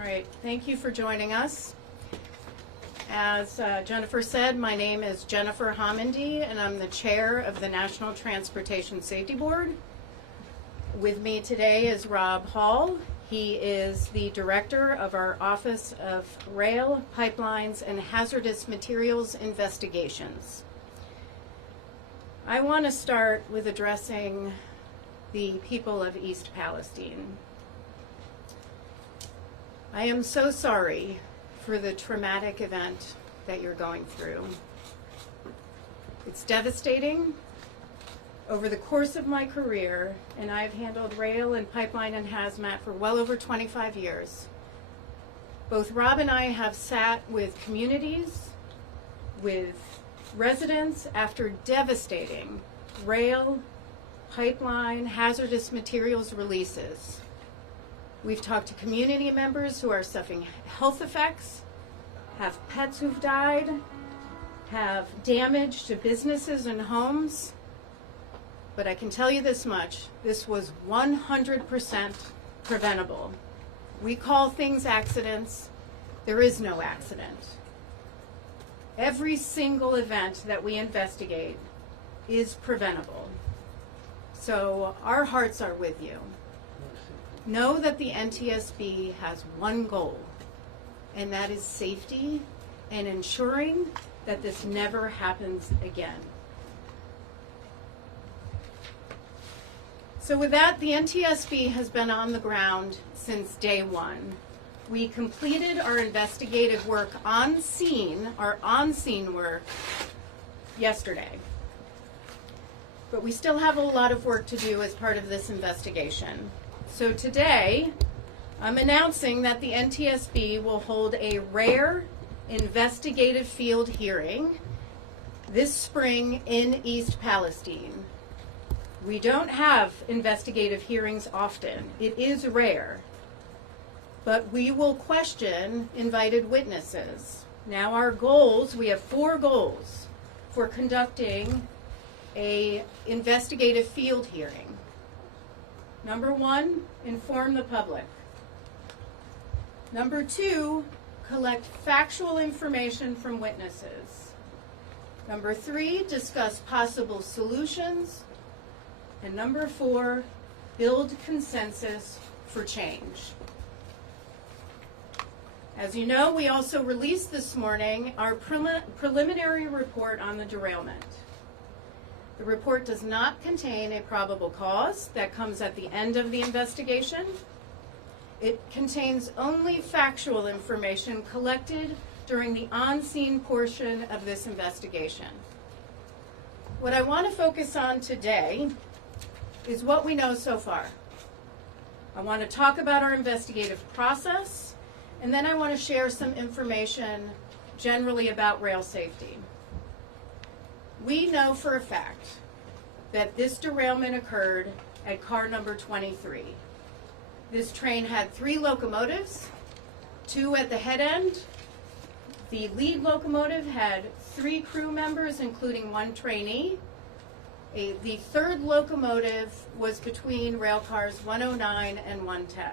All right, thank you for joining us. As Jennifer said, my name is Jennifer Homendy, and I'm the chair of the National Transportation Safety Board. With me today is Rob Hall. He is the director of our Office of Rail, Pipelines, and Hazardous Materials Investigations. I want to start with addressing the people of East Palestine. I am so sorry for the traumatic event that you're going through. It's devastating. Over the course of my career, and I've handled rail and pipeline and hazmat for well over 25 years, both Rob and I have sat with communities, with residents after devastating rail, pipeline, hazardous materials releases. We've talked to community members who are suffering health effects, have pets who've died, have damage to businesses and homes. But I can tell you this much, this was 100% preventable. We call things accidents. There is no accident. Every single event that we investigate is preventable. So our hearts are with you. Know that the NTSB has one goal, and that is safety and ensuring that this never happens again. So with that, the NTSB has been on the ground since day one. We completed our investigative work on scene, our on-scene work, yesterday. But we still have a lot of work to do as part of this investigation. So today, I'm announcing that the NTSB will hold a rare investigative field hearing this spring in East Palestine. We don't have investigative hearings often. It is rare. But we will question invited witnesses. Now our goals, we have 4 goals for conducting an investigative field hearing. Number 1, inform the public. Number 2, collect factual information from witnesses. Number 3, discuss possible solutions. And number 4, build consensus for change. As you know, we also released this morning our preliminary report on the derailment. The report does not contain a probable cause that comes at the end of the investigation. It contains only factual information collected during the on-scene portion of this investigation. What I want to focus on today is what we know so far. I want to talk about our investigative process, and then I want to share some information generally about rail safety. We know for a fact that this derailment occurred at car number 23. This train had 3 locomotives, 2 at the head end. The lead locomotive had 3 crew members, including 1 trainee. The third locomotive was between rail cars 109 and 110.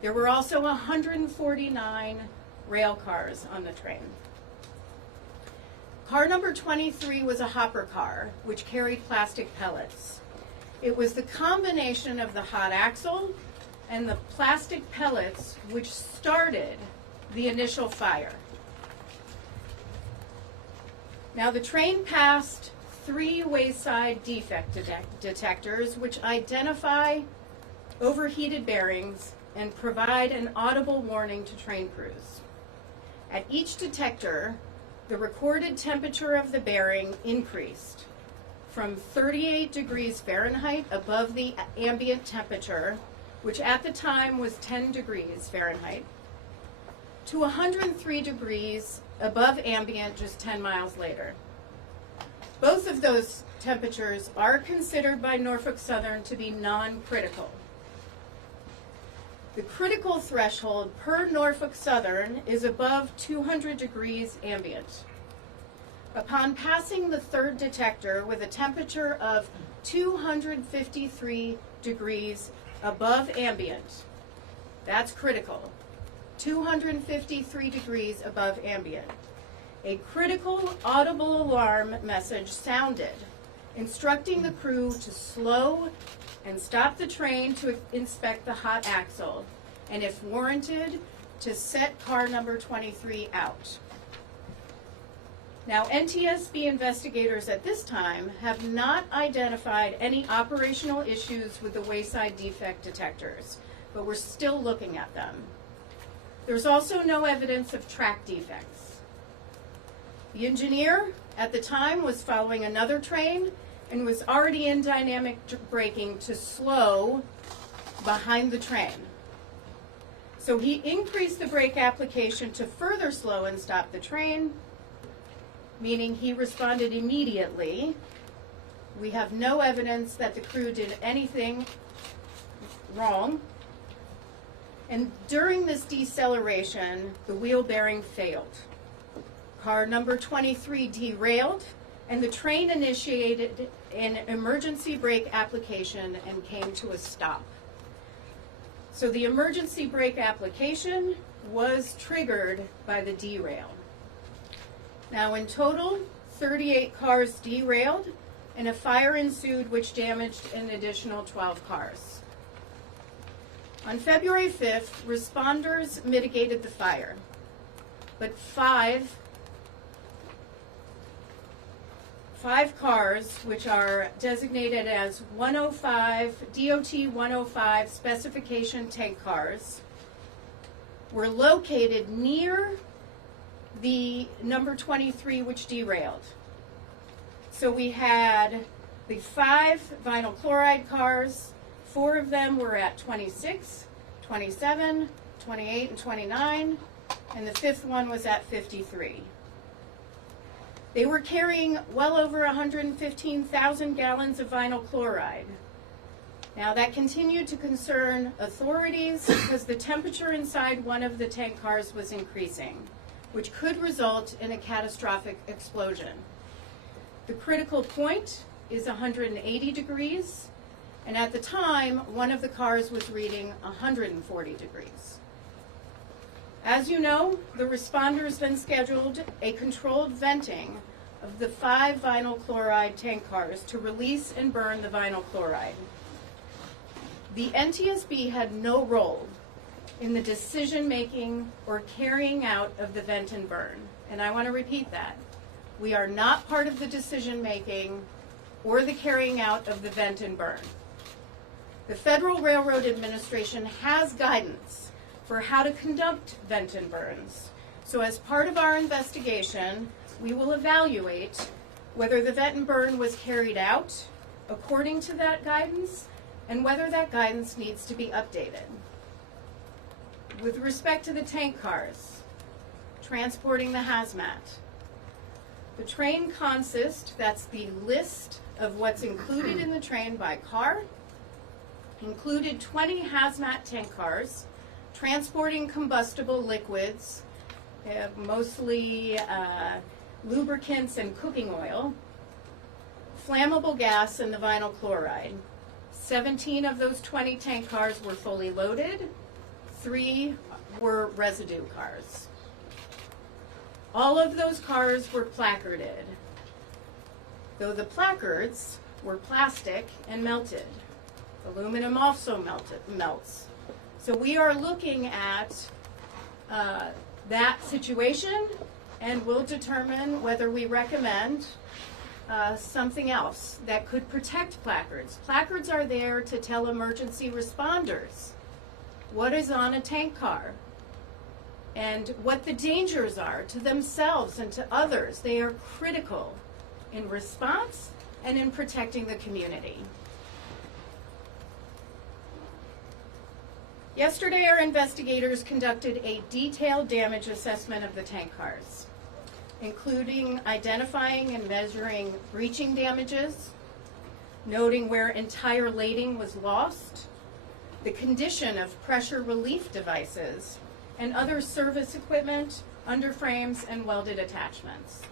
There were also 149 rail cars on the train. Car number 23 was a hopper car, which carried plastic pellets. It was the combination of the hot axle and the plastic pellets which started the initial fire. Now the train passed 3 wayside defect detectors which identify overheated bearings and provide an audible warning to train crews. At each detector, the recorded temperature of the bearing increased from 38 degrees Fahrenheit above the ambient temperature, which at the time was 10 degrees Fahrenheit, to 103 degrees above ambient just 10 miles later. Both of those temperatures are considered by Norfolk Southern to be non-critical. The critical threshold per Norfolk Southern is above 200 degrees ambient. Upon passing the third detector with a temperature of 253 degrees above ambient, That's critical. 253 degrees above ambient. A critical audible alarm message sounded, instructing the crew to slow and stop the train to inspect the hot axle, and if warranted, to set car number 23 out. Now, NTSB investigators at this time have not identified any operational issues with the wayside defect detectors, but we're still looking at them. There's also no evidence of track defects. The engineer at the time was following another train and was already in dynamic braking to slow behind the train. So he increased the brake application to further slow and stop the train, meaning he responded immediately. We have no evidence that the crew did anything wrong. And during this deceleration, the wheel bearing failed. Car number 23 derailed, and the train initiated an emergency brake application and came to a stop. So the emergency brake application was triggered by the derail. Now in total, 38 cars derailed, and a fire ensued which damaged an additional 12 cars. On February 5th, responders mitigated the fire, but five cars, which are designated as 105, DOT 105 specification tank cars, were located near the number 23, which derailed. So we had the 5 vinyl chloride cars. 4 of them were at 26, 27, 28, and 29, and the 5th one was at 53. They were carrying well over 115,000 gallons of vinyl chloride. Now that continued to concern authorities because the temperature inside one of the tank cars was increasing, which could result in a catastrophic explosion. The critical point is 180 degrees, and at the time, one of the cars was reading 140 degrees. As you know, the responders then scheduled a controlled venting of the 5 vinyl chloride tank cars to release and burn the vinyl chloride. The NTSB had no role in the decision-making or carrying out of the vent and burn. And I want to repeat that. We are not part of the decision-making or the carrying out of the vent and burn. The Federal Railroad Administration has guidance for how to conduct vent and burns. So as part of our investigation, we will evaluate whether the vent and burn was carried out according to that guidance and whether that guidance needs to be updated. With respect to the tank cars, transporting the hazmat, the train consist, that's the list of what's included in the train by car, included 20 hazmat tank cars transporting combustible liquids, mostly lubricants and cooking oil, flammable gas, and the vinyl chloride. 17 of those 20 tank cars were fully loaded. 3 were residue cars. All of those cars were placarded, though the placards were plastic and melted. Aluminum also melts. So we are looking at that situation, and we'll determine whether we recommend something else that could protect placards. Placards are there to tell emergency responders what is on a tank car and what the dangers are to themselves and to others. They are critical in response and in protecting the community. Yesterday, our investigators conducted a detailed damage assessment of the tank cars, including identifying and measuring breaching damages, noting where entire lading was lost, the condition of pressure relief devices, and other service equipment, underframes, and welded attachments.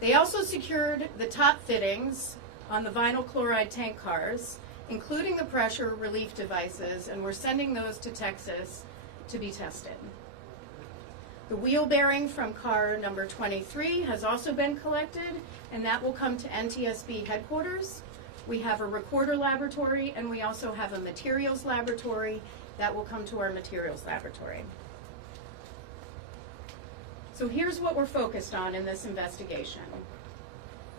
They also secured the top fittings on the vinyl chloride tank cars including the pressure relief devices, and we're sending those to Texas to be tested. The wheel bearing from car number 23 has also been collected, and that will come to NTSB headquarters. We have a recorder laboratory, and we also have a materials laboratory that will come to our materials laboratory. So here's what we're focused on in this investigation: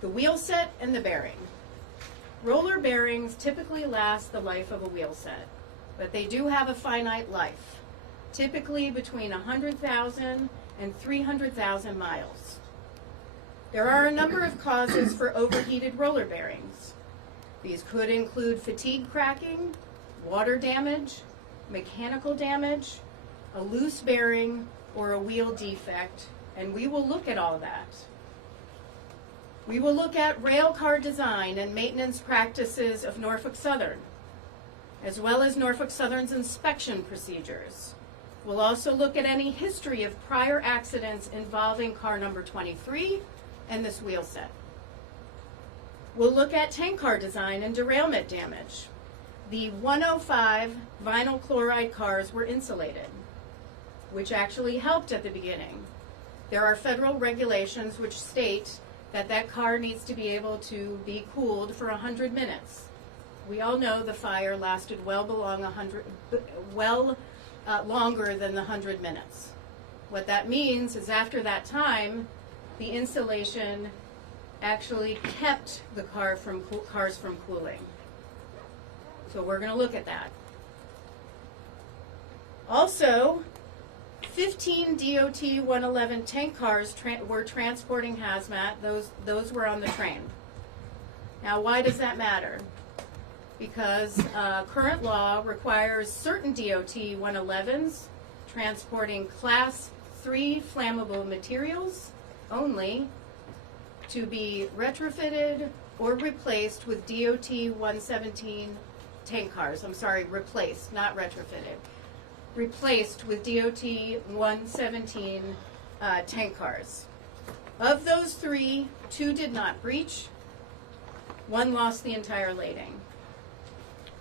the wheel set and the bearing. Roller bearings typically last the life of a wheel set, but they do have a finite life, typically between 100,000 and 300,000 miles. There are a number of causes for overheated roller bearings. These could include fatigue cracking, water damage, mechanical damage, a loose bearing, or a wheel defect, and we will look at all that. We will look at rail car design and maintenance practices of Norfolk Southern, as well as Norfolk Southern's inspection procedures. We'll also look at any history of prior accidents involving car number 23 and this wheel set. We'll look at tank car design and derailment damage. The 105 vinyl chloride cars were insulated, which actually helped at the beginning. There are federal regulations which state that that car needs to be able to be cooled for 100 minutes. We all know the fire lasted longer than the 100 minutes. What that means is after that time, the insulation actually kept the cars from cooling. So we're going to look at that. Also, 15 DOT 111 tank cars were transporting hazmat. Those were on the train. Now, why does that matter? Because current law requires certain DOT 111s transporting Class 3 flammable materials only to be retrofitted or replaced with DOT 117 tank cars. I'm sorry, replaced, not retrofitted. Replaced with DOT 117 tank cars. Of those 3, 2 did not breach. 1 lost the entire lading.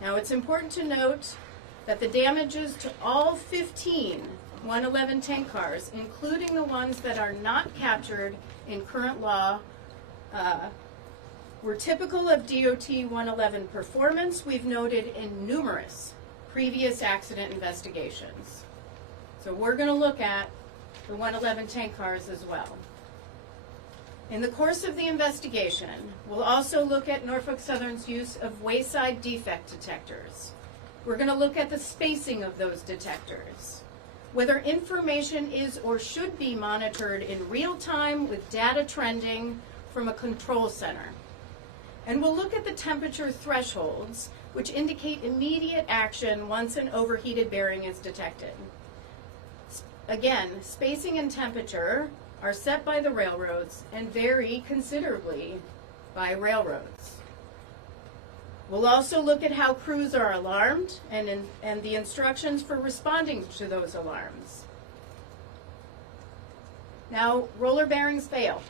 Now, it's important to note that the damages to all 15 111 tank cars, including the ones that are not captured in current law, were typical of DOT 111 performance we've noted in numerous previous accident investigations. So we're going to look at the 111 tank cars as well. In the course of the investigation, we'll also look at Norfolk Southern's use of wayside defect detectors. We're going to look at the spacing of those detectors, whether information is or should be monitored in real time with data trending from a control center. And we'll look at the temperature thresholds, which indicate immediate action once an overheated bearing is detected. Again, spacing and temperature are set by the railroads and vary considerably by railroads. We'll also look at how crews are alarmed and the instructions for responding to those alarms. Now, roller bearings fail,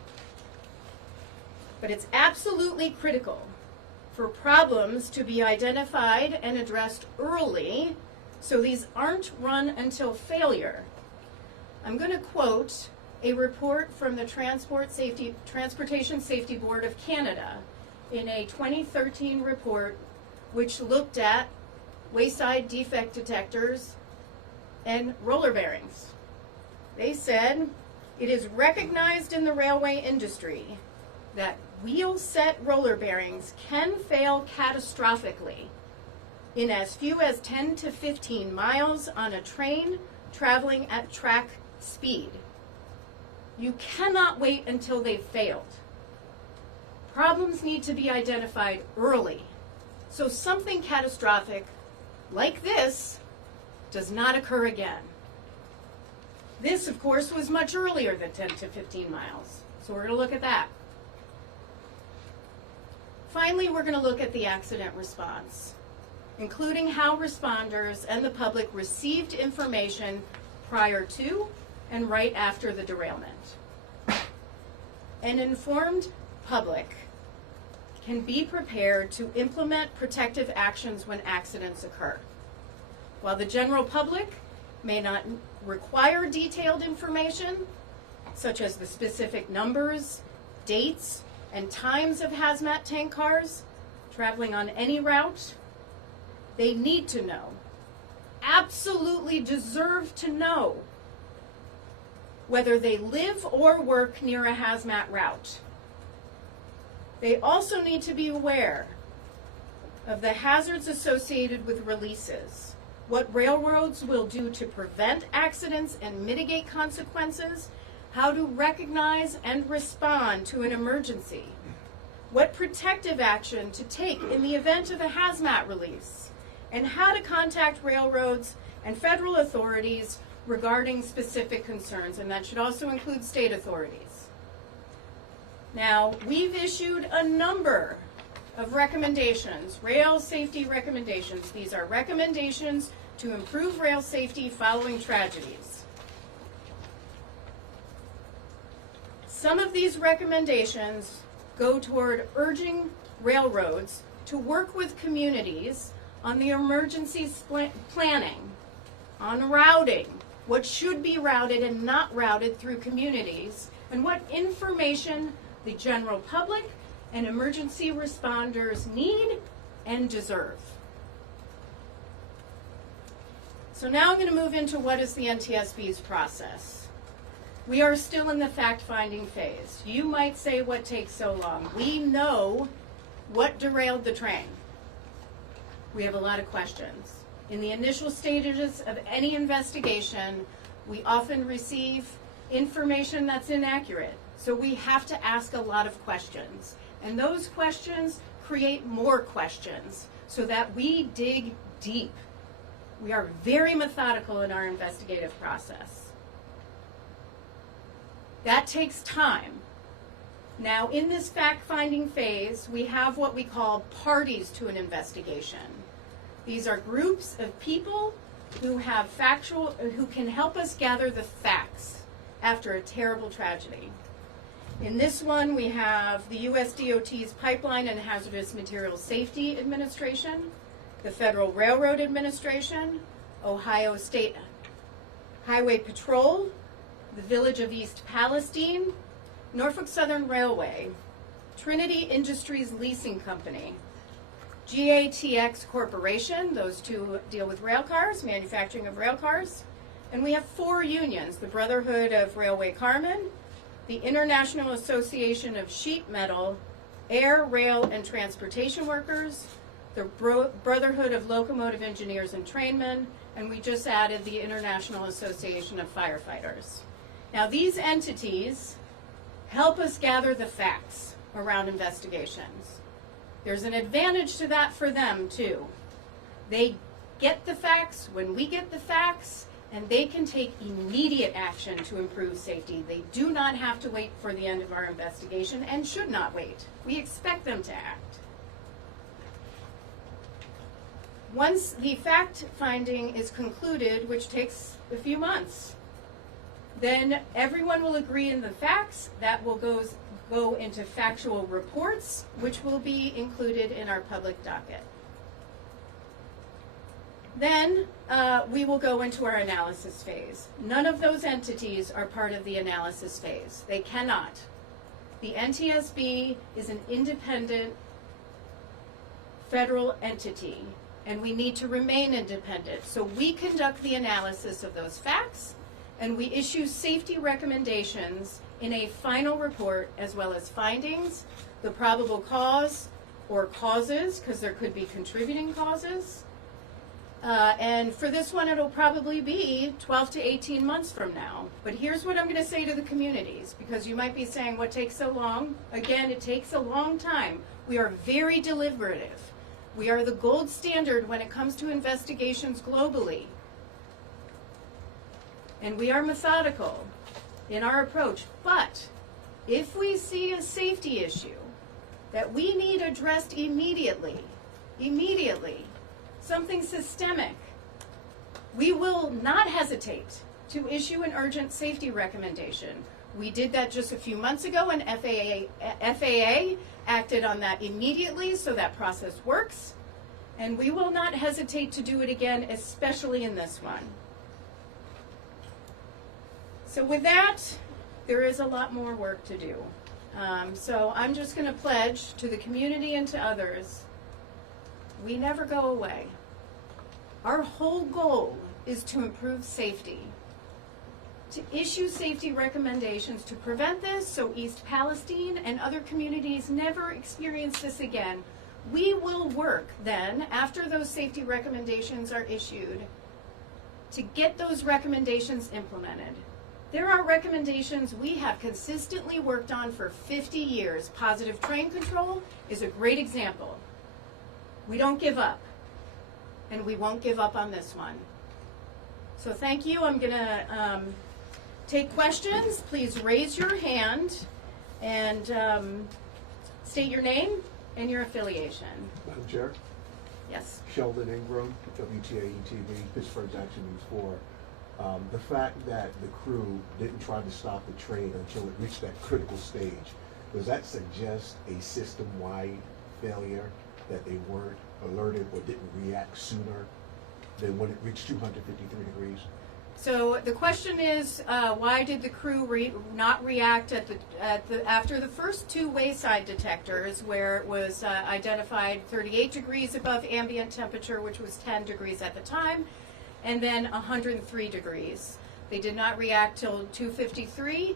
but it's absolutely critical for problems to be identified and addressed early so these aren't run until failure. I'm going to quote a report from the Transportation Safety Board of Canada in a 2013 report which looked at wayside defect detectors and roller bearings. They said, it is recognized in the railway industry that wheel set roller bearings can fail catastrophically in as few as 10 to 15 miles on a train traveling at track speed. You cannot wait until they've failed. Problems need to be identified early, so something catastrophic like this does not occur again. This, of course, was much earlier than 10 to 15 miles, so we're going to look at that. Finally, we're going to look at the accident response, including how responders and the public received information prior to and right after the derailment. An informed public can be prepared to implement protective actions when accidents occur. While the general public may not require detailed information, such as the specific numbers, dates, and times of hazmat tank cars traveling on any route, they need to know, absolutely deserve to know, whether they live or work near a hazmat route. They also need to be aware of the hazards associated with releases, what railroads will do to prevent accidents and mitigate consequences, how to recognize and respond to an emergency, what protective action to take in the event of a hazmat release, and how to contact railroads and federal authorities regarding specific concerns, and that should also include state authorities. Now, we've issued a number of recommendations, rail safety recommendations. These are recommendations to improve rail safety following tragedies. Some of these recommendations go toward urging railroads to work with communities on the emergency planning, on routing, what should be routed and not routed through communities, and what information the general public and emergency responders need and deserve. So now I'm going to move into what is the NTSB's process. We are still in the fact-finding phase. You might say, what takes so long? We know what derailed the train. We have a lot of questions. In the initial stages of any investigation, we often receive information that's inaccurate. So we have to ask a lot of questions. And those questions create more questions so that we dig deep. We are very methodical in our investigative process. That takes time. Now, in this fact-finding phase, we have what we call parties to an investigation. These are groups of people who can help us gather the facts after a terrible tragedy. In this one, we have the U.S. DOT's Pipeline and Hazardous Materials Safety Administration, the Federal Railroad Administration, Ohio State Highway Patrol, the Village of East Palestine, Norfolk Southern Railway, Trinity Industries Leasing Company, GATX Corporation, those two deal with rail cars, manufacturing of rail cars, and we have 4 unions, the Brotherhood of Railway Carmen, the International Association of Sheet Metal, Air, Rail, and Transportation Workers, the Brotherhood of Locomotive Engineers and Trainmen, and we just added the International Association of Firefighters. Now, these entities help us gather the facts around investigations. There's an advantage to that for them, too. They get the facts when we get the facts, and they can take immediate action to improve safety. They do not have to wait for the end of our investigation and should not wait. We expect them to act. Once the fact-finding is concluded, which takes a few months, then everyone will agree in the facts. That will go into factual reports, which will be included in our public docket. Then we will go into our analysis phase. None of those entities are part of the analysis phase. They cannot. The NTSB is an independent federal entity, and we need to remain independent. So we conduct the analysis of those facts, and we issue safety recommendations in a final report, as well as findings, the probable cause or causes, because there could be contributing causes. And for this one, it'll probably be 12 to 18 months from now. But here's what I'm going to say to the communities, because you might be saying, what takes so long? Again, it takes a long time. We are very deliberative. We are the gold standard when it comes to investigations globally. And we are methodical in our approach. But if we see a safety issue that we need addressed immediately, something systemic, we will not hesitate to issue an urgent safety recommendation. We did that just a few months ago, and FAA acted on that immediately, so that process works. And we will not hesitate to do it again, especially in this one. So with that, there is a lot more work to do. So I'm just going to pledge to the community and to others, we never go away. Our whole goal is to improve safety, to issue safety recommendations to prevent this so East Palestine and other communities never experience this again. We will work then, after those safety recommendations are issued, to get those recommendations implemented. There are recommendations we have consistently worked on for 50 years. Positive train control is a great example. We don't give up, and we won't give up on this one. So thank you. I'm going to take questions. Please raise your hand and state your name and your affiliation. Madam Chair, Yes. Sheldon Ingram, WTAE-TV, Pittsburgh's Action News 4. The fact that the crew didn't try to stop the train until it reached that critical stage, does that suggest a system-wide failure, that they weren't alerted or didn't react sooner than when it reached 253 degrees? So the question is, why did the crew not react after the first two wayside detectors, where it was identified 38 degrees above ambient temperature, which was 10 degrees at the time, and then 103 degrees. They did not react till 253.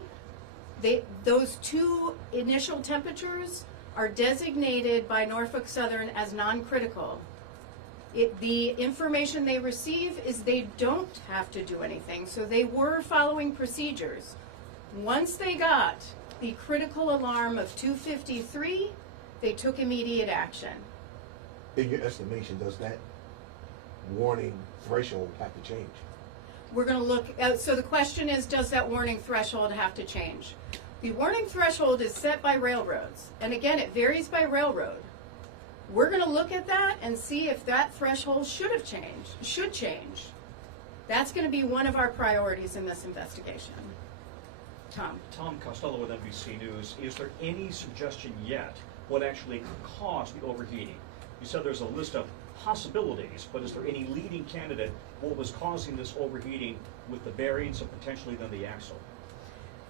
Those two initial temperatures are designated by Norfolk Southern as non-critical. The information they receive is they don't have to do anything, so they were following procedures. Once they got the critical alarm of 253, they took immediate action. In your estimation, does that warning threshold have to change? We're going to look, so the question is, does that warning threshold have to change? The warning threshold is set by railroads, and again, it varies by railroad. We're going to look at that and see if that threshold should change. That's going to be one of our priorities in this investigation. Tom. Tom Costello with NBC News. Is there any suggestion yet what actually caused the overheating? You said there's a list of possibilities, but is there any leading candidate what was causing this overheating with the bearings and potentially then the axle?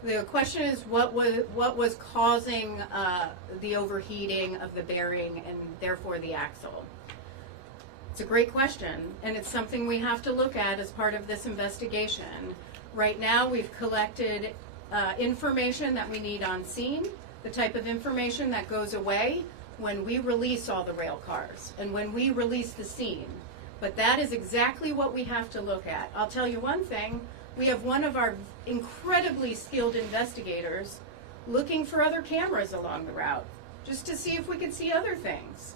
The question is what was causing the overheating of the bearing and therefore the axle? It's a great question, and it's something we have to look at as part of this investigation. Right now we've collected information that we need on scene, the type of information that goes away when we release all the rail cars and when we release the scene. But that is exactly what we have to look at. I'll tell you one thing. We have one of our incredibly skilled investigators looking for other cameras along the route, just to see if we could see other things.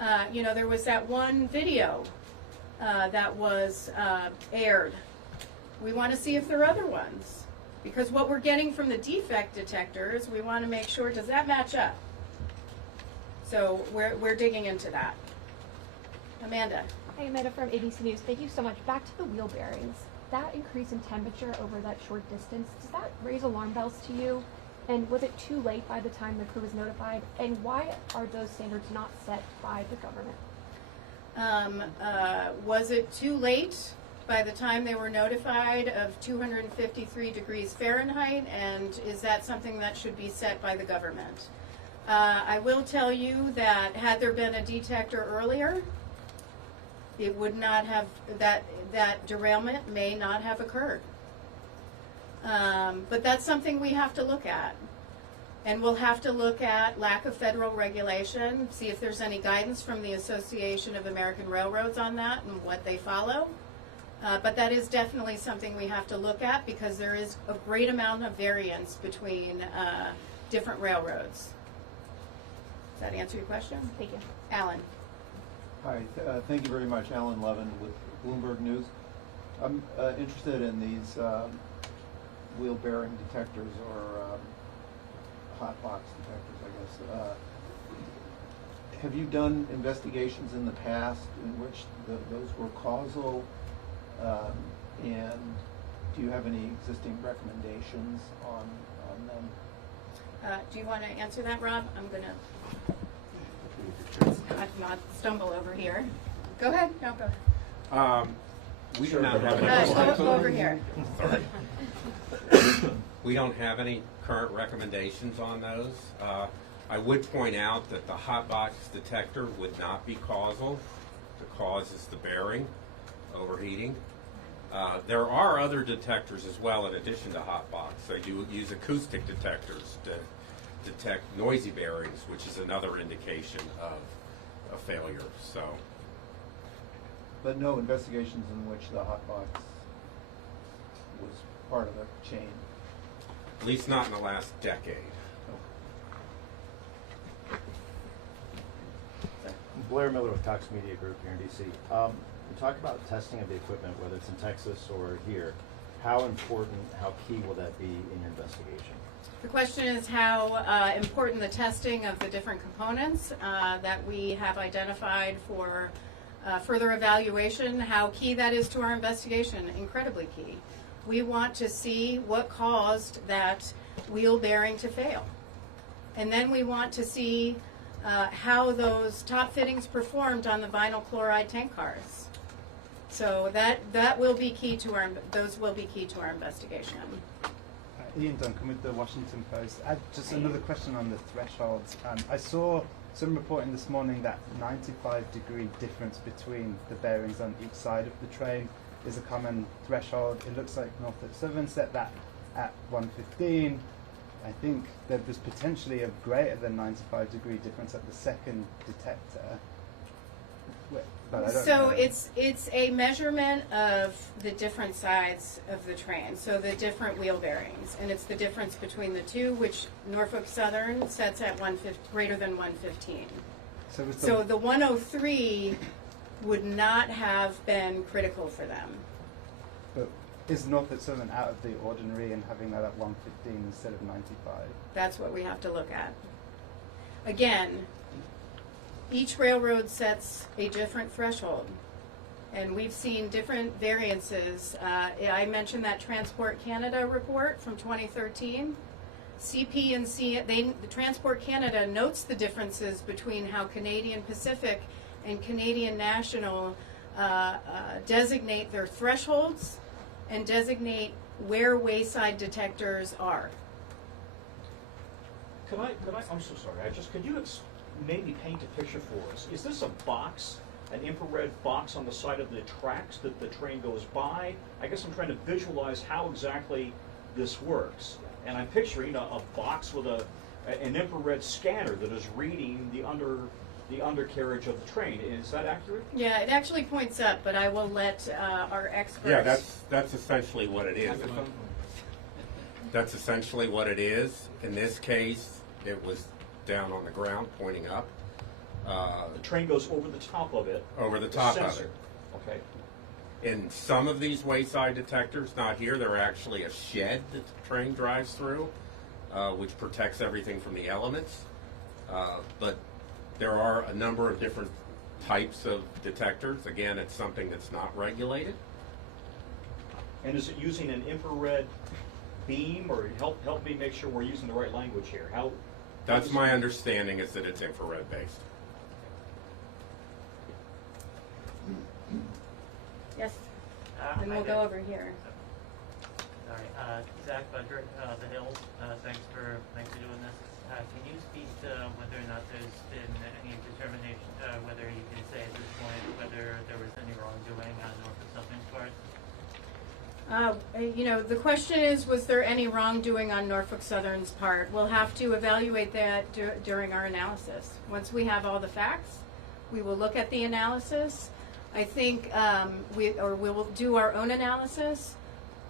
There was that one video that was aired. We want to see if there are other ones, because what we're getting from the defect detectors, we want to make sure, does that match up? So we're digging into that. Amanda. Hi, Amanda from ABC News. Thank you so much. Back to the wheel bearings. That increase in temperature over that short distance, does that raise alarm bells to you? And was it too late by the time the crew was notified? And why are those standards not set by the government? Was it too late by the time they were notified of 253 degrees Fahrenheit? And is that something that should be set by the government? I will tell you that had there been a detector earlier, it would not have, that derailment may not have occurred. But that's something we have to look at. And we'll have to look at lack of federal regulation, see if there's any guidance from the Association of American Railroads on that and what they follow. But that is definitely something we have to look at, because there is a great amount of variance between different railroads. Does that answer your question? Thank you. Alan. Hi, thank you very much. Alan Levin with Bloomberg News. I'm interested in these wheel bearing detectors, or hot box detectors, I guess. Have you done investigations in the past in which those were causal? And Do you have any existing recommendations on them? Do you want to answer that, Rob? I'm going to not stumble over here. Go ahead. No, go ahead. We do not have Go over here. Sorry. We don't have any current recommendations on those. I would point out that the hot box detector would not be causal. The cause is the bearing overheating. There are other detectors as well in addition to hot box. So you use acoustic detectors to detect noisy bearings, which is another indication of a failure. So. But no investigations in which the hot box was part of a chain. At least not in the last decade. Blair Miller with Cox Media Group here in DC. You talk about testing of the equipment, whether it's in Texas or here. How important, how key will that be in your investigation? The question is how important the testing of the different components that we have identified for further evaluation, how key that is to our investigation. Incredibly key. We want to see what caused that wheel bearing to fail. And then we want to see how those top fittings performed on the vinyl chloride tank cars. So that will be key to those will be key to our investigation. Ian Duncan with the Washington Post. Just another question on the thresholds. I saw some reporting this morning that 95-degree difference between the bearings on each side of the train is a common threshold. It looks like Norfolk Southern set that at 115. I think there was potentially a greater than 95-degree difference at the second detector. But I don't So know. it's a measurement of the different sides of the train, so the different wheel bearings, and it's the difference between the two, which Norfolk Southern sets at greater than 115. So the 103 would not have been critical for them. But is Norfolk Southern out of the ordinary and having that at 115 instead of 95? That's what we have to look at. Again, each railroad sets a different threshold, and we've seen different variances. I mentioned that Transport Canada report from 2013. CP and the Transport Canada notes the differences between how Canadian Pacific and Canadian National designate their thresholds and designate where wayside detectors are. Could I, I'm so sorry, could you maybe paint a picture for us? Is this a box, an infrared box on the side of the tracks that the train goes by? I guess I'm trying to visualize how exactly this works. And I'm picturing a box with an infrared scanner that is reading the undercarriage of the train. Is that accurate? Yeah, it actually points up, but I will let our experts. Yeah, that's essentially what it is. That's essentially what it is. In this case, it was down on the ground, pointing up. The train goes over the top of it. Over the The top of sensor. it. Okay. In some of these wayside detectors, not here, they're actually a shed that the train drives through, which protects everything from the elements. But there are a number of different types of detectors. Again, it's something that's not regulated. And is it using an infrared beam, or help me make sure we're using the right language here? That's my understanding, is that it's infrared based. Yes, and we'll go over here. Sorry, Zach Budrick, The Hills. Thanks for doing this. Can you speak to whether or not there's been any determination, whether you can say at this point whether there was any wrongdoing on Norfolk Southern's part? The question is, was there any wrongdoing on Norfolk Southern's part? We'll have to evaluate that during our analysis. Once we have all the facts, we will look at the analysis. I think we will do our own analysis.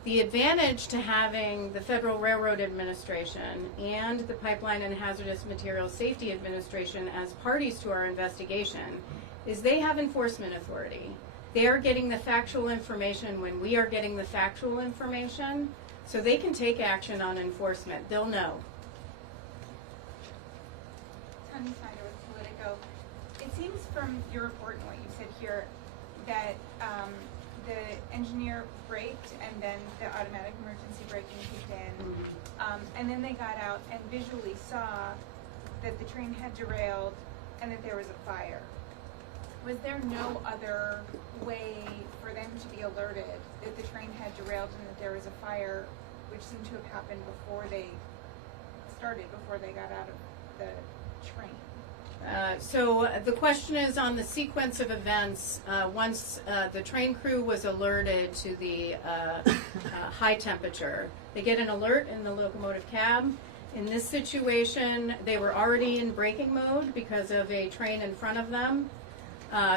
The advantage to having the Federal Railroad Administration and the Pipeline and Hazardous Materials Safety Administration as parties to our investigation is they have enforcement authority. They are getting the factual information when we are getting the factual information, so they can take action on enforcement. They'll know. Tony Snyder with Politico. It seems from your report and what you said here that the engineer braked and then the automatic emergency braking kicked in. And then they got out and visually saw that the train had derailed and that there was a fire. Was there no other way for them to be alerted that the train had derailed and that there was a fire, which seemed to have happened before they got out of the train? So the question is on the sequence of events. Once the train crew was alerted to the high temperature, they get an alert in the locomotive cab. In this situation, they were already in braking mode because of a train in front of them.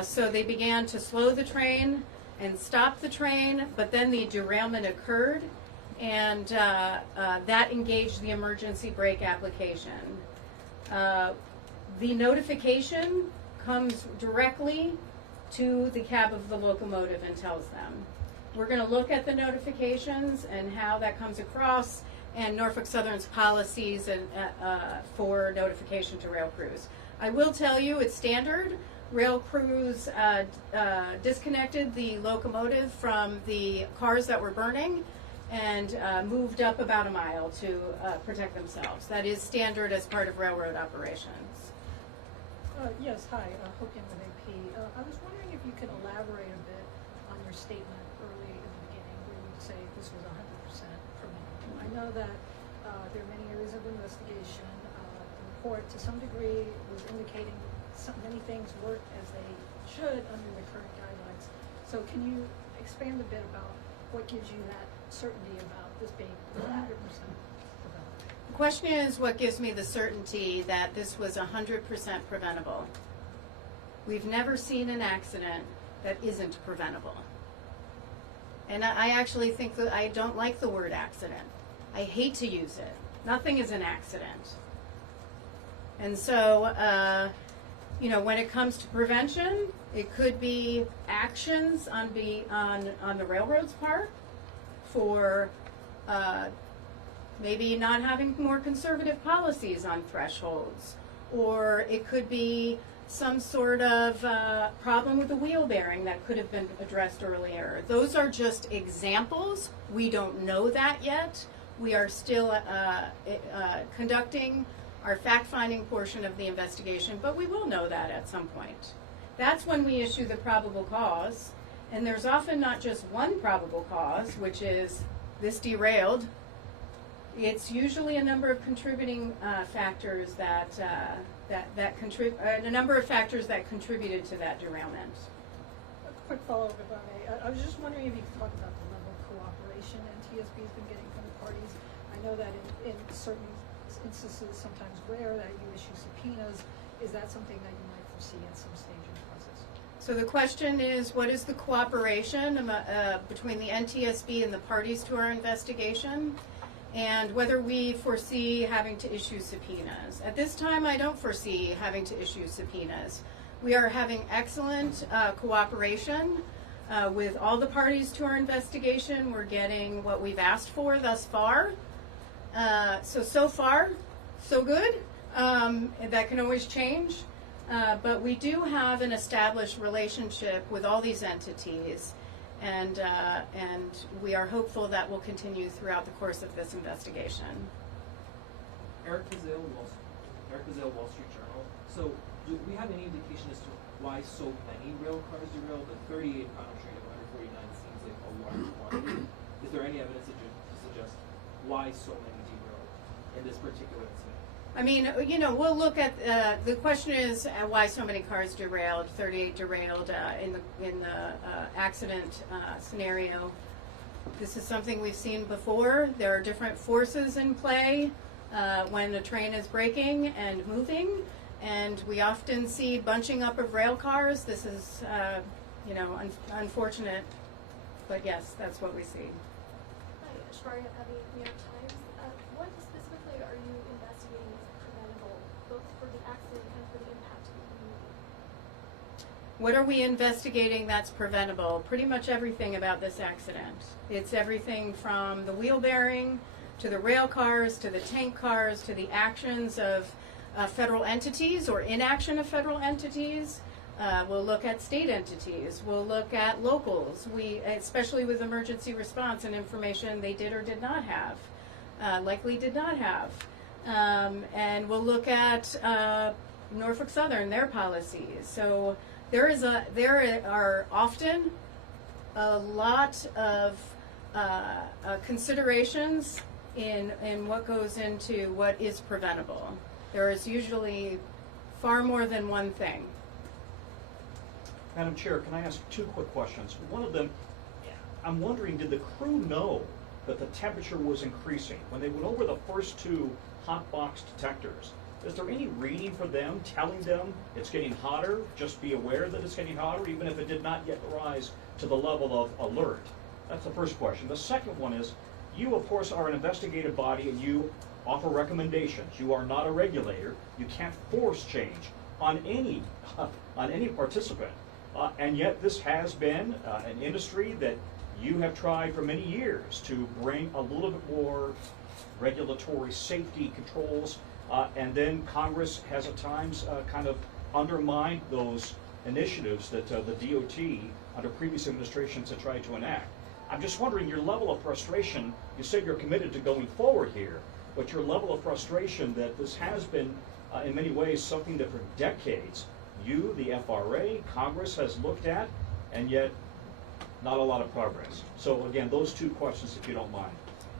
So they began to slow the train and stop the train, but then the derailment occurred, and that engaged the emergency brake application. The notification comes directly to the cab of the locomotive and tells them. We're going to look at the notifications and how that comes across, and Norfolk Southern's policies and, for notification to rail crews. I will tell you it's standard. Rail crews disconnected the locomotive from the cars that were burning and moved up about a mile to protect themselves. That is standard as part of railroad operations. Yes, hi, Hope Young with AP. I was wondering if you could elaborate a bit on your statement early in the beginning where you say this was 100% preventable. I know that there are many areas of investigation. The report, to some degree, was indicating many things worked as they should under the current guidelines. So can you expand a bit about what gives you that certainty about this being 100% preventable? The question is, what gives me the certainty that this was 100% preventable? We've never seen an accident that isn't preventable. And I actually think that I don't like the word accident. I hate to use it. Nothing is an accident. And so, you know, when it comes to prevention, it could be actions on the railroad's part for maybe not having more conservative policies on thresholds, or it could be some sort of problem with the wheel bearing that could have been addressed earlier. Those are just examples. We don't know that yet. We are still conducting our fact-finding portion of the investigation, but we will know that at some point. That's when we issue the probable cause, and there's often not just one probable cause, which is this derailed. It's usually a number of contributing factors a number of factors that contributed to that derailment. A quick follow-up, if I may. I was just wondering if you could talk about the level of cooperation NTSB has been getting from the parties. I know that in certain instances, sometimes rare, that you issue subpoenas. Is that something that you might foresee at some stage in the process? So the question is, what is the cooperation between the NTSB and the parties to our investigation, and whether we foresee having to issue subpoenas? At this time, I don't foresee having to issue subpoenas. We are having excellent cooperation with all the parties to our investigation. We're getting what we've asked for thus far. So far, so good. That can always change. But we do have an established relationship with all these entities, and we are hopeful that will continue throughout the course of this investigation. Eric Bazile, Wall Street Journal. So, do we have any indication as to why so many rail cars derailed? The 38 on a train of 149 seems like a large quantity. Is there any evidence to suggest why so many derailed in this particular incident? I mean, you know, we'll look at the question is why so many cars derailed. 38 derailed in the accident scenario. This is something we've seen before. There are different forces in play when a train is braking and moving, and we often see bunching up of rail cars. This is, you know, unfortunate, but yes, that's what we see. Hi, Shmaria Avi, New York Times. What specifically are you investigating as preventable, both for the accident and for the impact to the community? What are we investigating that's preventable? Pretty much everything about this accident. It's everything from the wheel bearing, to the rail cars, to the tank cars, to the actions of federal entities or inaction of federal entities. We'll look at state entities. We'll look at locals. Especially with emergency response and information they did or did not have, likely did not have. And we'll look at Norfolk Southern, their policies. So there are often a lot of considerations in what goes into what is preventable. There is usually far more than one thing. Madam Chair, can I ask two quick questions? One of them, I'm wondering, did the crew know that the temperature was increasing? When they went over the first two hot box detectors, is there any reading for them telling them it's getting hotter? Just be aware that it's getting hotter, even if it did not yet rise to the level of alert? That's the first question. The second one is, you of course are an investigative body and you offer recommendations. You are not a regulator. You can't force change on any participant. And yet this has been an industry that you have tried for many years to bring a little bit more regulatory safety controls, and then Congress has at times kind of undermined those initiatives that the DOT under previous administrations had tried to enact. I'm just wondering your level of frustration. You said you're committed to going forward here, but your level of frustration that this has been in many ways something that for decades you, the FRA, Congress has looked at, and yet not a lot of progress. So again, those two questions, if you don't mind.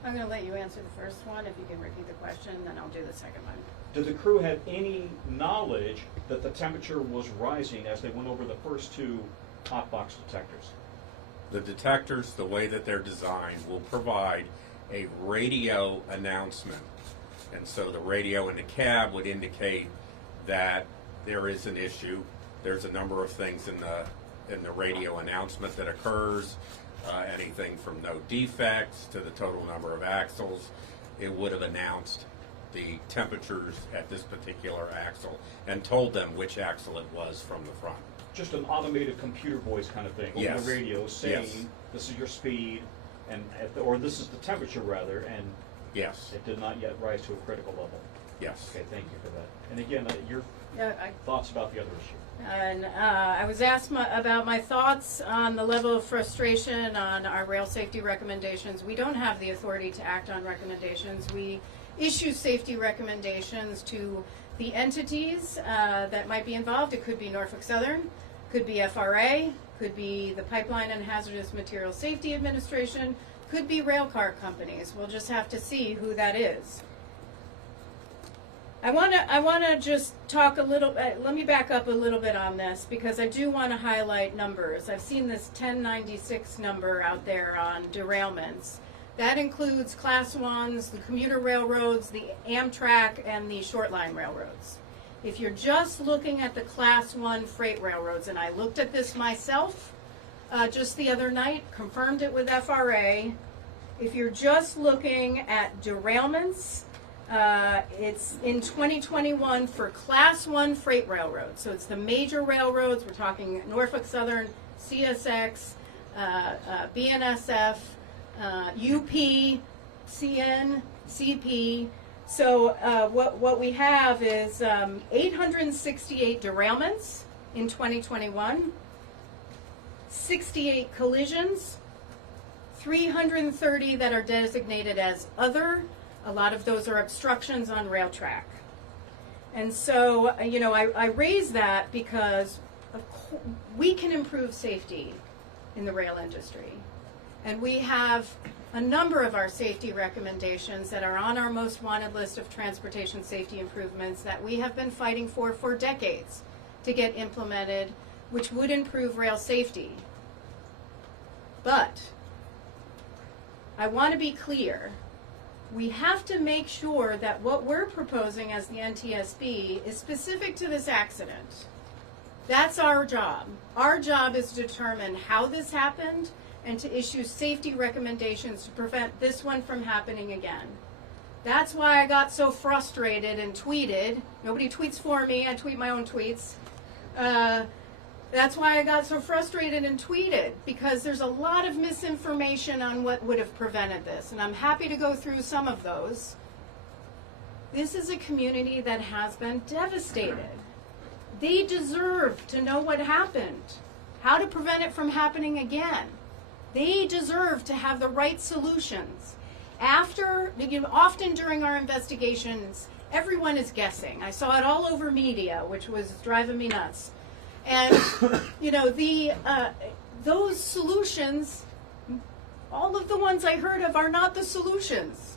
I'm going to let you answer the first one. If you can repeat the question, then I'll do the second one. Did the crew have any knowledge that the temperature was rising as they went over the first two hot box detectors? The detectors, the way that they're designed, will provide a radio announcement. And so the radio in the cab would indicate that there is an issue. There's a number of things in the radio announcement that occurs, anything from no defects to the total number of axles. It would have announced the temperatures at this particular axle and told them which axle it was from the front. Just an automated computer voice kind of thing over Yes. the radio saying Yes. this is your speed, and or this is the temperature rather, and Yes. it did not yet rise to a critical level. Yes. Okay, thank you for that. And again, your Yeah, thoughts about the other issue. And I was asked about my thoughts on the level of frustration on our rail safety recommendations. We don't have the authority to act on recommendations. We issue safety recommendations to the entities that might be involved. It could be Norfolk Southern, could be FRA, could be the Pipeline and Hazardous Materials Safety Administration, could be rail car companies. We'll just have to see who that is. I want to just talk a little. Let me back up a little bit on this because I do want to highlight numbers. I've seen this 1096 number out there on derailments. That includes Class 1s, the commuter railroads, the Amtrak, and the short line railroads. If you're just looking at the Class 1 freight railroads, and I looked at this myself just the other night, confirmed it with FRA. If you're just looking at derailments, it's in 2021 for Class 1 freight railroads. So it's the major railroads. We're talking Norfolk Southern, CSX, BNSF, UP, CN, CP. So what we have is 868 derailments in 2021, 68 collisions, 330 that are designated as other. A lot of those are obstructions on rail track. And so, I raise that because we can improve safety in the rail industry. And we have a number of our safety recommendations that are on our most wanted list of transportation safety improvements that we have been fighting for decades to get implemented, which would improve rail safety. But I want to be clear. We have to make sure that what we're proposing as the NTSB is specific to this accident. That's our job. Our job is to determine how this happened and to issue safety recommendations to prevent this one from happening again. That's why I got so frustrated and tweeted. Nobody tweets for me. I tweet my own tweets. That's why I got so frustrated and tweeted, because there's a lot of misinformation on what would have prevented this, and I'm happy to go through some of those. This is a community that has been devastated. They deserve to know what happened, how to prevent it from happening again. They deserve to have the right solutions. Often during our investigations, everyone is guessing. I saw it all over media, which was driving me nuts. And those solutions, all of the ones I heard of are not the solutions.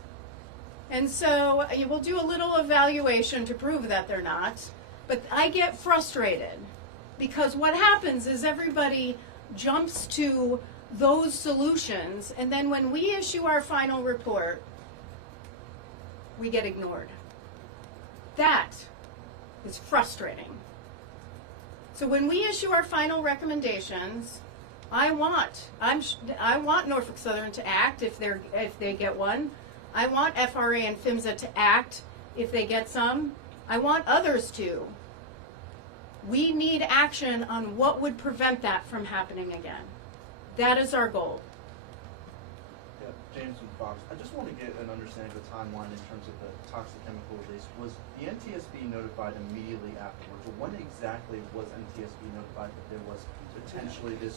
And so we'll do a little evaluation to prove that they're not. But I get frustrated because what happens is everybody jumps to those solutions, and then when we issue our final report, we get ignored. That is frustrating. So when we issue our final recommendations, I want Norfolk Southern to act if they get one. I want FRA and PHMSA to act if they get some. I want others to. We need action on what would prevent that from happening again. That is our goal. Yeah, James from Fox. I just want to get an understanding of the timeline in terms of the toxic chemical release. Was the NTSB notified immediately afterwards, or when exactly was NTSB notified that there was potentially this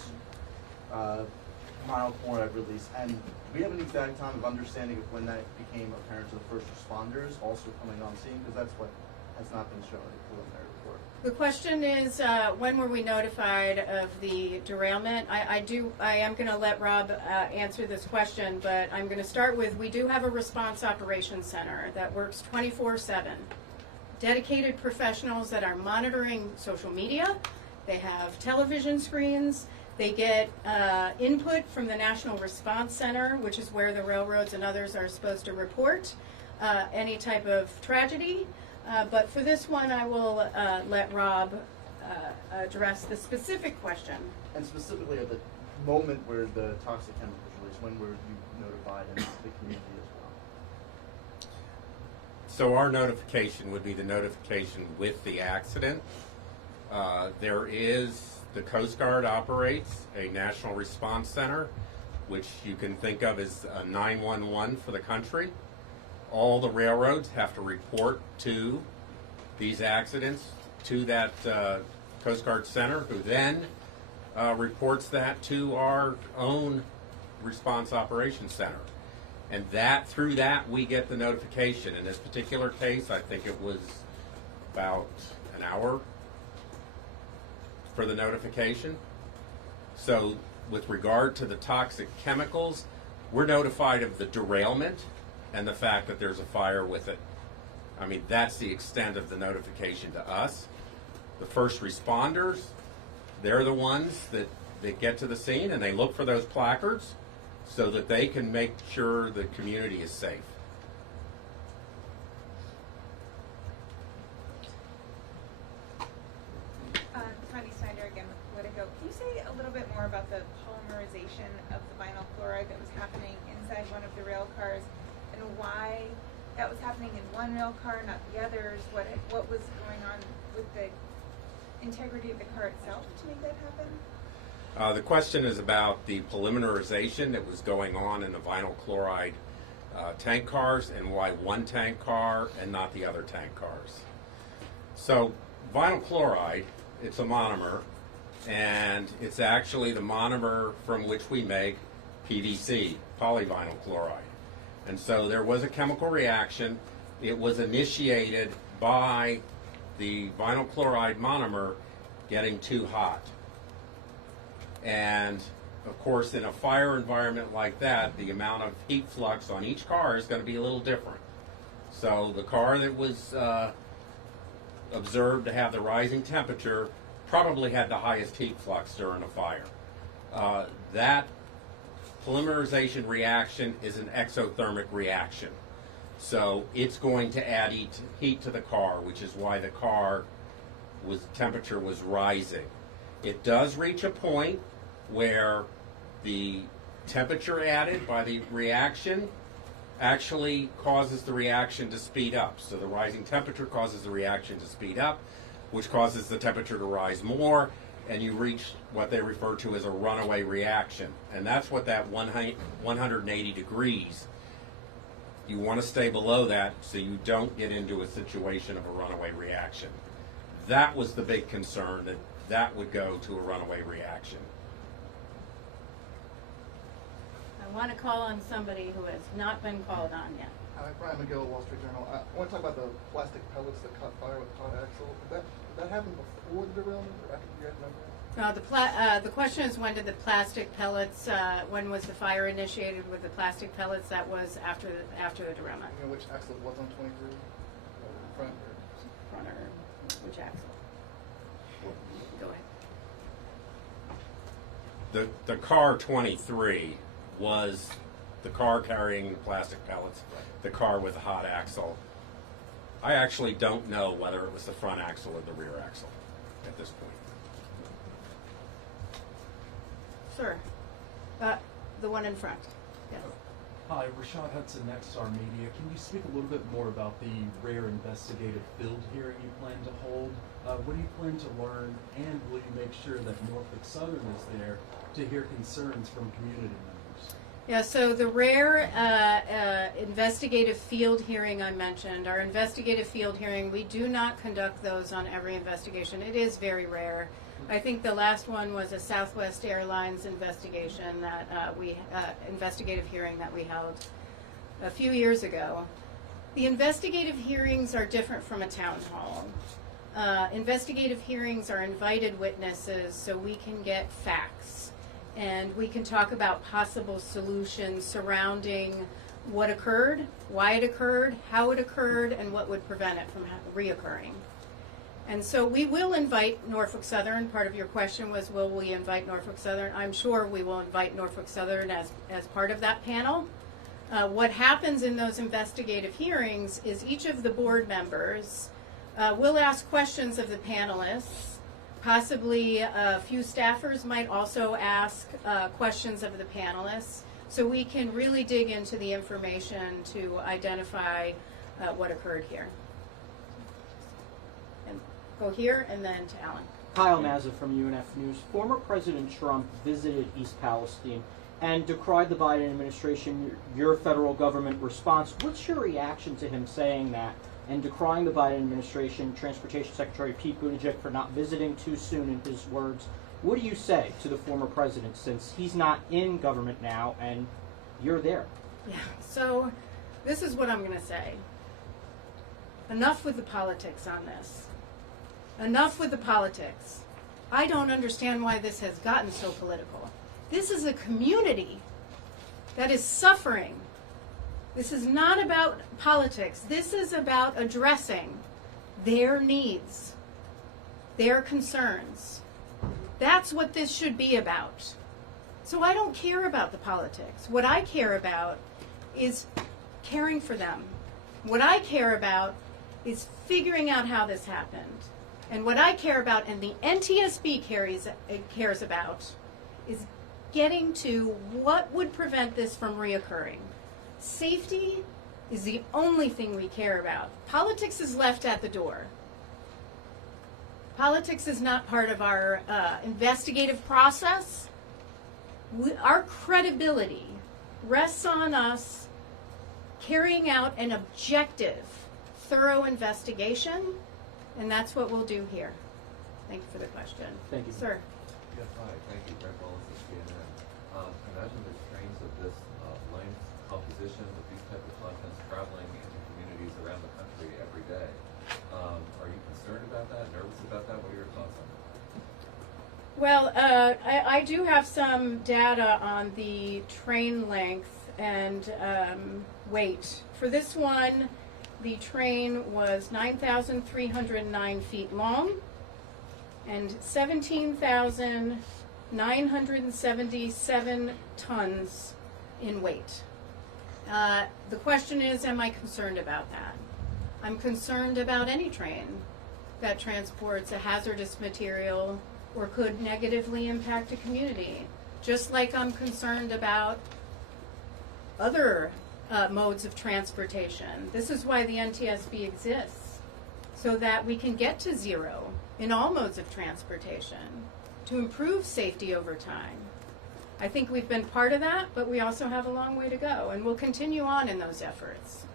mild chloride release? And do we have an exact time of understanding of when that became apparent to the first responders also coming on scene? Because that's what has not been shown in the preliminary report. The question is, when were we notified of the derailment? I am going to let Rob answer this question, but I'm going to start with, we do have a response operations center that works 24/7. Dedicated professionals that are monitoring social media. They have television screens. They get input from the National Response Center, which is where the railroads and others are supposed to report any type of tragedy. But for this one, I will let Rob address the specific question. And specifically at the moment where the toxic chemicals released, when were you notified and the community as well? So our notification would be the notification with the accident. The Coast Guard operates a national response center, which you can think of as a 911 for the country. All the railroads have to report to these accidents to that Coast Guard center, who then reports that to our own response operations center. And through that we get the notification. In this particular case, I think it was about an hour for the notification. So with regard to the toxic chemicals, we're notified of the derailment and the fact that there's a fire with it. I mean, that's the extent of the notification to us. The first responders, they're the ones that get to the scene and they look for those placards so that they can make sure the community is safe. Can you say a little bit more about the polymerization of the vinyl chloride that was happening inside one of the rail cars, and why that was happening in one rail car, not the others? What was going on with the integrity of the car itself to make that happen? The question is about the polymerization that was going on in the vinyl chloride tank cars, and why one tank car and not the other tank cars. So vinyl chloride, it's a monomer, and it's actually the monomer from which we make PVC, polyvinyl chloride. And so there was a chemical reaction. It was initiated by the vinyl chloride monomer getting too hot. And of course, in a fire environment like that, the amount of heat flux on each car is going to be a little different. So the car that was observed to have the rising temperature probably had the highest heat flux during a fire. That polymerization reaction is an exothermic reaction. So it's going to add heat to the car, which is why the car temperature was rising. It does reach a point where the temperature added by the reaction actually causes the reaction to speed up. So the rising temperature causes the reaction to speed up, which causes the temperature to rise more, and you reach what they refer to as a runaway reaction. And that's what that 180 degrees, you want to stay below that so you don't get into a situation of a runaway reaction. that was the big concern, that that would go to a runaway reaction. I want to call on somebody who has not been called on yet. Hi, Brian McGill, Wall Street Journal. I want to talk about the plastic pellets that caught fire with the hot axle. Did that happen before the derailment or after you guys remember? No, the question is, when did the plastic pellets, when was the fire initiated with the plastic pellets? That was after the derailment. You know which axle it was on 23? Front or? Front or which axle? Go ahead. The car 23 was the car carrying plastic pellets, the car with the hot axle. I actually don't know whether it was the front axle or the rear axle at this point. Sir, the one in front. Yes. Hi, Rashad Hudson, Nexstar Media. Can you speak a little bit more about the rare investigative field hearing you plan to hold? What do you plan to learn, and will you make sure that Norfolk Southern is there to hear concerns from community members? Yeah, so the rare investigative field hearing I mentioned, our investigative field hearing, we do not conduct those on every investigation. It is very rare. I think the last one was a Southwest Airlines investigation that investigative hearing that we held a few years ago. The investigative hearings are different from a town hall. Investigative hearings are invited witnesses so we can get facts and we can talk about possible solutions surrounding what occurred, why it occurred, how it occurred, and what would prevent it from reoccurring. And so we will invite Norfolk Southern. Part of your question was, will we invite Norfolk Southern? I'm sure we will invite Norfolk Southern as part of that panel. What happens in those investigative hearings is each of the board members will ask questions of the panelists. Possibly a few staffers might also ask questions of the panelists, so we can really dig into the information to identify what occurred here. And go here and then to Alan. Kyle Mazza from UNF News. Former President Trump visited East Palestine and decried the Biden administration, your federal government response. What's your reaction to him saying that and decrying the Biden administration, Transportation Secretary Pete Buttigieg for not visiting too soon, in his words? What do you say to the former president, since he's not in government now and you're there? Yeah, so this is what I'm going to say. Enough with the politics on this. Enough with the politics. I don't understand why this has gotten so political. This is a community that is suffering. This is not about politics. This is about addressing their needs, their concerns. That's what this should be about. So I don't care about the politics. What I care about is caring for them. What I care about is figuring out how this happened. And what I care about, and the NTSB cares about, is getting to what would prevent this from reoccurring. Safety is the only thing we care about. Politics is left at the door. Politics is not part of our investigative process. Our credibility rests on us carrying out an objective, thorough investigation, and that's what we'll do here. Thank you for the question. Thank you. Sir. Yes, hi. Thank you. Greg Wallace of CNN. Imagine there's trains of this length, composition, with these type of contents traveling into communities around the country every day. Are you concerned about that, nervous about that? What are your thoughts on that? Well, I do have some data on the train length and weight. For this one, the train was 9,309 feet long and 17,977 tons in weight. The question is, am I concerned about that? I'm concerned about any train that transports a hazardous material or could negatively impact a community, just like I'm concerned about other modes of transportation. This is why the NTSB exists, so that we can get to zero in all modes of transportation to improve safety over time. I think we've been part of that, but we also have a long way to go, and we'll continue on in those efforts.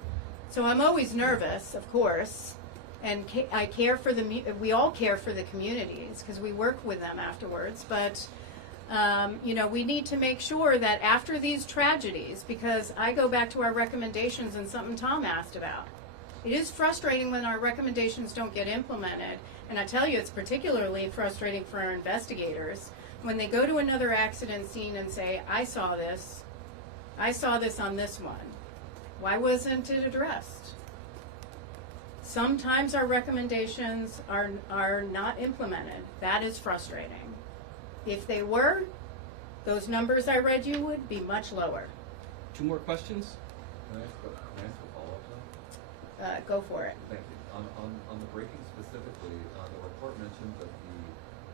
So I'm always nervous, of course, And I care for we all care for the communities because we work with them afterwards. But you know, we need to make sure that after these tragedies, because I go back to our recommendations and something Tom asked about. It is frustrating when our recommendations don't get implemented, and I tell you, it's particularly frustrating for our investigators when they go to another accident scene and say, I saw this on this one. Why wasn't it addressed? Sometimes our recommendations are not implemented. That is frustrating. If they were, those numbers I read you would be much lower. 2 more questions? Can I ask a follow-up then? Go for it. Thank you. On the braking specifically, the report mentioned that the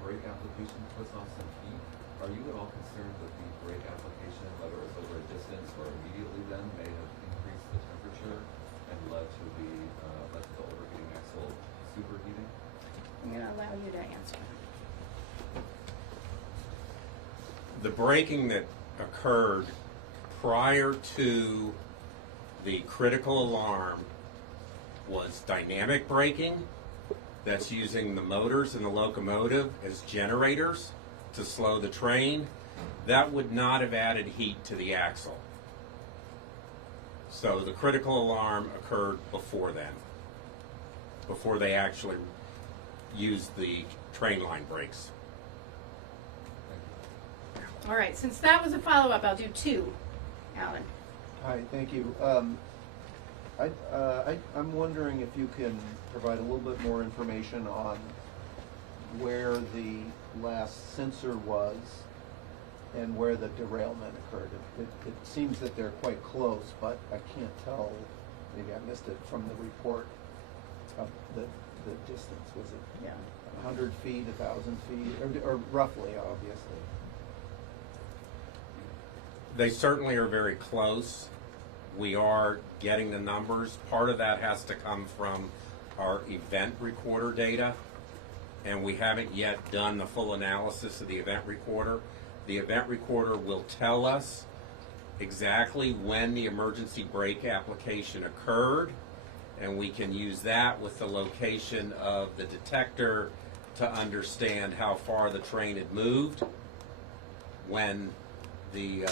brake application puts off some heat. Are you at all concerned that the brake application, whether it's over a distance or immediately then, may have increased the temperature and led to the overheating axle superheating? I'm going to allow you to answer. The braking that occurred prior to the critical alarm was dynamic braking. That's using the motors in the locomotive as generators to slow the train. That would not have added heat to the axle. So the critical alarm occurred before then, before they actually used the train line brakes. All right, since that was a follow-up, I'll do 2. Alan. Hi, thank you. I'm wondering if you can provide a little bit more information on where the last sensor was and where the derailment occurred. It seems that they're quite close, but I can't tell, maybe I missed it from the report, of the distance. Was it 100 feet, 1,000 feet, or roughly, obviously? They certainly are very close. We are getting the numbers. Part of that has to come from our event recorder data, and we haven't yet done the full analysis of the event recorder. The event recorder will tell us exactly when the emergency brake application occurred, and we can use that with the location of the detector to understand how far the train had moved when the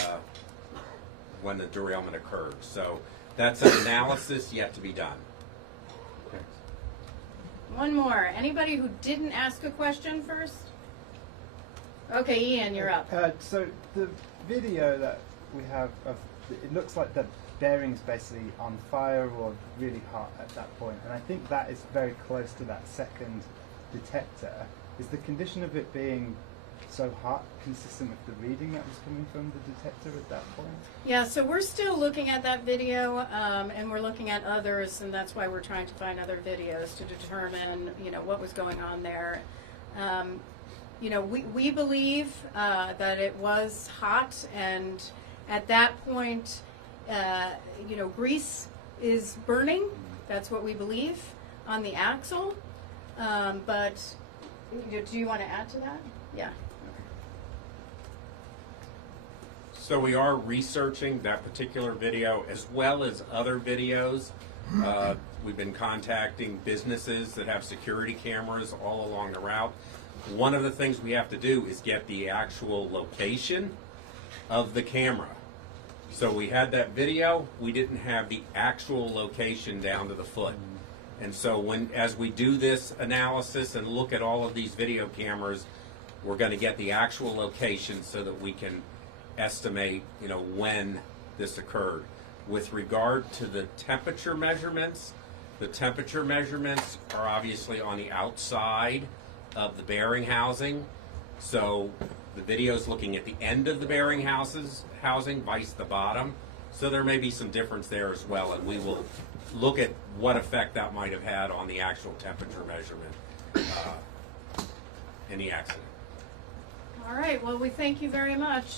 derailment occurred. So that's an analysis yet to be done. One more. Anybody who didn't ask a question first? Okay, Ian, you're up. So the video that we have of it looks like the bearing's basically on fire or really hot at that point, and I think that is very close to that second detector. Is the condition of it being so hot consistent with the reading that was coming from the detector at that point? Yeah, so we're still looking at that video, and we're looking at others, and that's why we're trying to find other videos to determine, you know, what was going on there. You know, we believe that it was hot, and at that point, you know, grease is burning. That's what we believe on the axle. But do you want to add to that? Yeah. So we are researching that particular video as well as other videos. We've been contacting businesses that have security cameras all along the route. One of the things we have to do is get the actual location of the camera. So we had that video, we didn't have the actual location down to the foot. And so as we do this analysis and look at all of these video cameras, we're going to get the actual location so that we can estimate, you know, when this occurred. With regard to the temperature measurements are obviously on the outside of the bearing housing. So the video is looking at the end of the bearing housing, vice the bottom. So there may be some difference there as well, and we will look at what effect that might have had on the actual temperature measurement in the accident. All right, well, we thank you very much.